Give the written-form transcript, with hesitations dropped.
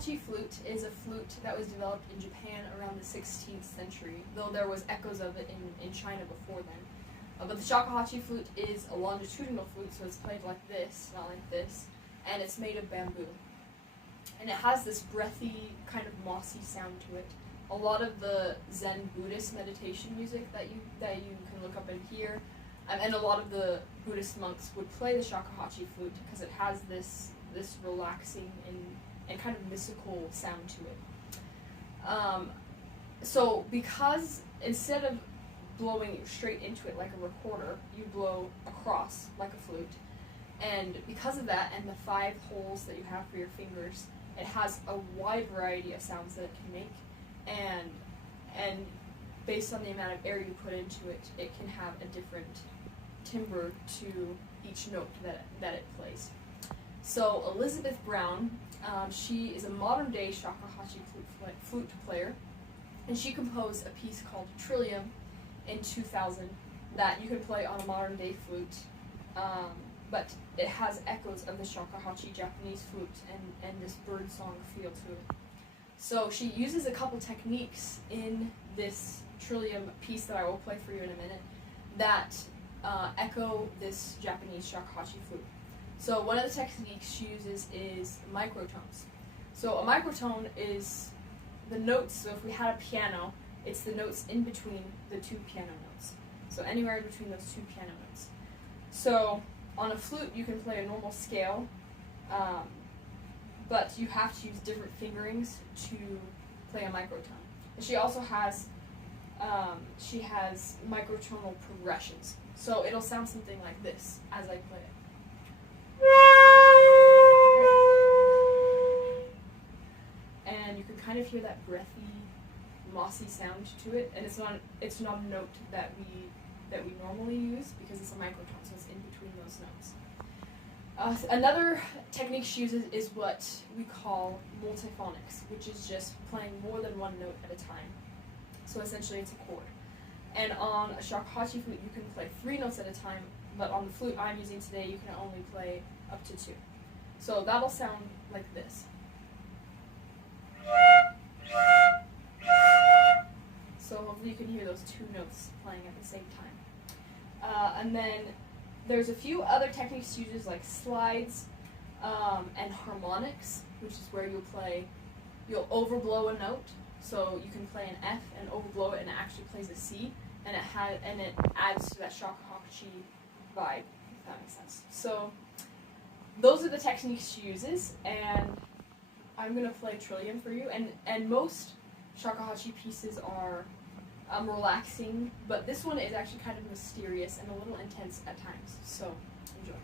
Shakuhachi flute is a flute that was developed in Japan around the 16th century, though there was echoes of it in China before then. But the Shakuhachi flute is a longitudinal flute, so it's played like this, not like this, and it's made of bamboo. And it has this breathy, kind of mossy sound to it. A lot of the Zen Buddhist meditation music that you can look up and hear, and a lot of the Buddhist monks would play the Shakuhachi flute because it has this relaxing and kind of mystical sound to it. So because instead of blowing straight into it like a recorder, you blow across like a flute, and because of that and the 5 holes that you have for your fingers, it has a wide variety of sounds that it can make, and based on the amount of air you put into it, it can have a different timbre to each note that it plays. So Elizabeth Brown, she is a modern day Shakuhachi flute player, and she composed a piece called Trillium in 2000 that you can play on a modern day flute, but it has echoes of the Shakuhachi Japanese flute and this birdsong feel to it. So she uses a couple techniques in this Trillium piece that I will play for you in a minute that echo this Japanese Shakuhachi flute. So one of the techniques she uses is microtones. So a microtone is the notes, so if we had a piano, it's the notes in between the 2 piano notes. So anywhere in between those 2 piano notes. So on a flute you can play a normal scale, but you have to use different fingerings to play a microtone. And she also has microtonal progressions. So it'll sound something like this as I play it. And you can kind of hear that breathy, mossy sound to it, and it's not a note that we normally use because it's a microtone, so it's in between those notes. Another technique she uses is what we call multifonics, which is just playing more than 1 note at a time. So essentially it's a chord. And on a Shakuhachi flute you can play 3 notes at a time, but on the flute I'm using today you can only play up to 2. So that'll sound like this. So hopefully you can hear those 2 notes playing at the same time. And then there's a few other techniques she uses, like slides and harmonics, which is where you'll overblow a note. So you can play an F and overblow it, and it actually plays a C, and it adds to that Shakuhachi vibe, if that makes sense. So those are the techniques she uses, and I'm gonna play Trillium for you. And most Shakuhachi pieces are relaxing, but this one is actually kind of mysterious and a little intense at times. So enjoy.